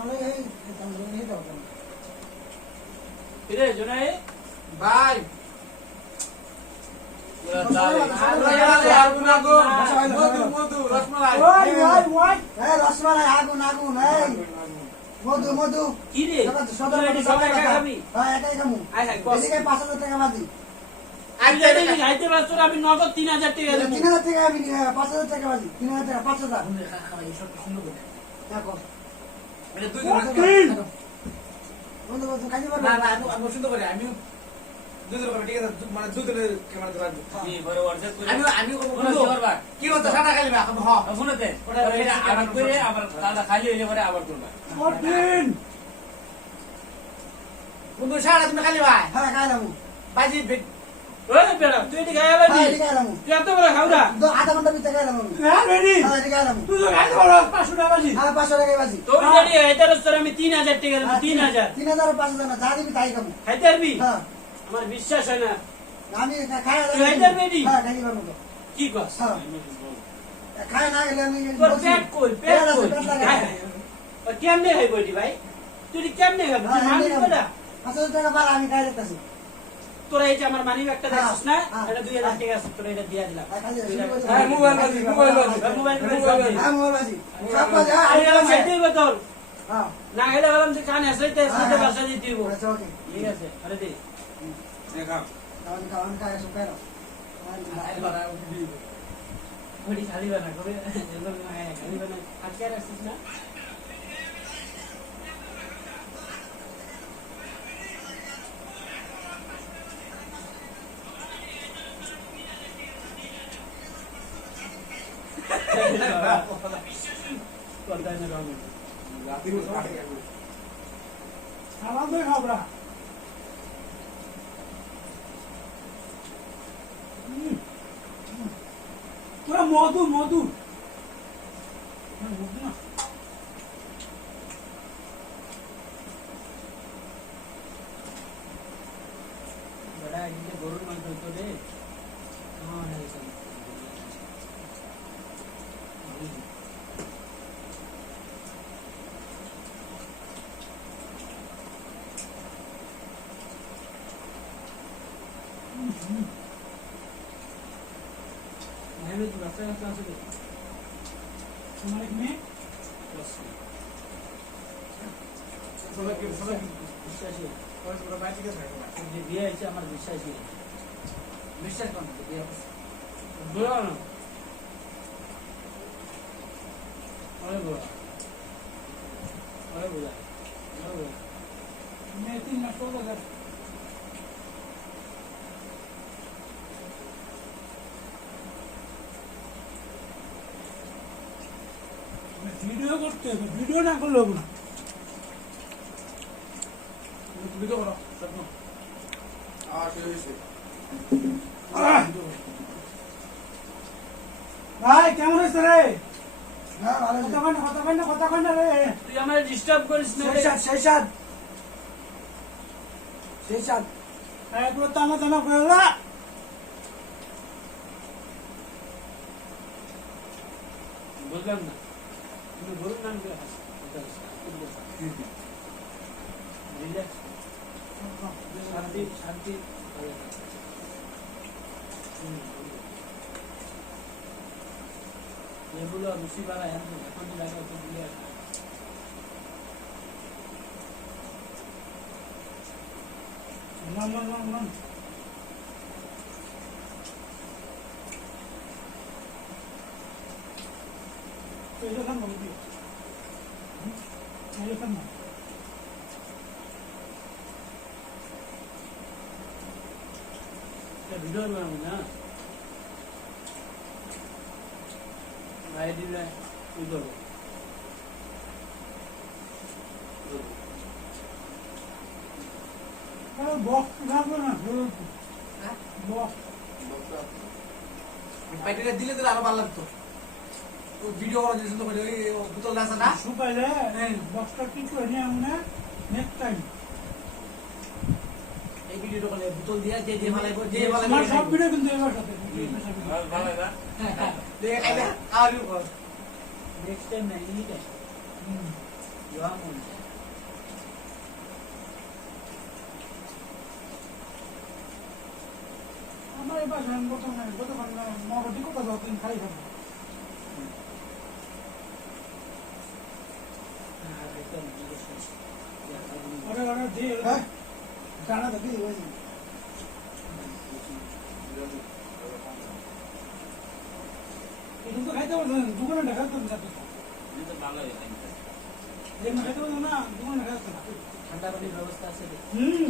রসমালাই এই তান্দুরি দাও কেন কিরে জোনাই ভাই রসমালাই আগুন আগুন এই মধু মধু কি রে সদর সবাই একা খাবি হ্যাঁ একাই খামু আয় হাই কস এদিকে 5000 টাকা বাজি আইতে দেখি আইতে পারছ আমি নগদ 3000 টাকা দেব 3000 টাকা আমি 5000 টাকা বাজি 3000 টাকা 5000 দেখো এটা দুই বন্ধু বন্ধু খাইতে পারবে না না আমি শুনতে পারি আমি দুই দিন করে ঠিক আছে মানে দুই দিনের ক্যামেরা ধরে রাখবো জি বড় অর্ধেক করে আমি বন্ধু করবা কি হতো সাদা খালি না হ্যাঁ শুনতে ওটা আবার করে আবার দাদা খালি হইলে পরে আবার করবা কঠিন বন্ধু সারা তুমি খালি ভাই হ্যাঁ খাইলাম বাজি ওই বেড়া তুই এটি খাইবা হ্যাঁ নি এদিকে খাইলাম তুই এত বড় খাওরা আধা ঘন্টা ভিতরে খাইলাম আমি হ্যাঁ রেডি হ্যাঁ এদিকে খাইলাম তুই তো খাইতে বড় 500 টাকা বাজি হ্যাঁ 500 টাকা বাজি তোর রেডি এটার তোর আমি 3000 টাকা দেব 3000 3000 5000 না যা দিবি তাই খাবো খাইতে পারবি হ্যাঁ আমার বিশ্বাস হয় না আমি খাইলাম তুই খাইতে পারবি হ্যাঁ খাইতে পারবো তো কি কস হ্যাঁ। খাই না গেলে আমি তোর পেট কই পেট আছে, কই পেট লাগে। ও কেমনে খাইব এটি ভাই তুই কেমনে খাবি তুই হ্যাঁ, মানি এমনি কইরা 5000 টাকা বাড়া আমি খাই দিতেছি তোরা এই যে আমার মানি ব্যাগটা দেখছিস না হ্যাঁ। এটা 2000 টাকা আছে তোরা এটা দিয়া দিলাম হ্যাঁ মোবাইল বাজি মোবাইল বাজি মোবাইল হ্যাঁ মোবাইল বাজি সব বাজি আমি গেলাম খাইতে হইব তোর হ্ঁ না খেলে গেলাম যে কানে আসইতে আসইতে বাসা দিতে হইব আচ্ছা ওকে ঠিক আছে আরে দে দেখা খাওয়ান খাই সব খাই বডি খালি বানা করে এগুলো খালি বানা আজকে আর আসছিস না করতে না রাম রাতে কাটে গেল আমাদের খাবরা পুরো মধু মধু বড়া এদিকে গরুর মাংস তো রে হ্যাঁ হ্যাঁ मैं भी रास्ते रास्ते आ सके तुम्हारे में बस সবাই বিশ্বাসী পুরো বাইরে থেকে থাকে যে বিয়ে হয়েছে আমার বিশ্বাসী বিশ্বাস করুন বিয়ে বলো না অনেক বড় অনেক বড় मैं 3 मास हो गया ভিডিও করতে হবে ভিডিও না করলে হবে না ভিডিও করো সব ঠিক আছে ভাই কেমন হয়েছে রে হ্যাঁ ভালো কথা কই না রে তুই আমার ডিস্টার্ব করিস না রে সেই সাত একবার তামা তামা করে না বুঝলাম না তুমি বলুন না শান্তি শান্তি এগুলো মুসিবালা এখন লাগে তো দিলে নাম এটা খান বলবি এটা খান না ভিডিও বানাবো না ভাই দিলে তুই করবো বক্স লাগবে না বক্স পাইটিটা দিলে দিলে আরো ভালো লাগতো ভিডিও করার জন্য করে ওই বোতল আছে না শুকাইলে বক্সটা কি করে নিয়ে আমরা নেক্সট টাইম এই ভিডিওটা করে বোতল দিয়া যে ভালো যে ভালো আমার সব ভিডিও কিন্তু এবার সাথে ভালো না দেখে খাইলে আর নেক্সট টাইম না এনি টাইম জহামুল আমার এই বাসায় আমি প্রথমে গতকাল মরটি কোথা যাও তুমি খাই খাবো আর একটা জিজ্ঞেস করছি ওরে ওরে যে হ্যাঁ জানা তো কি হয়েছে এটা তো খাইতে পারছেন দোকানে ঢাকা তো না তো ভালোই হয় খাইতে পারছেন না দোকানে ঢাকা ঠান্ডা পানির ব্যবস্থা আছে হুম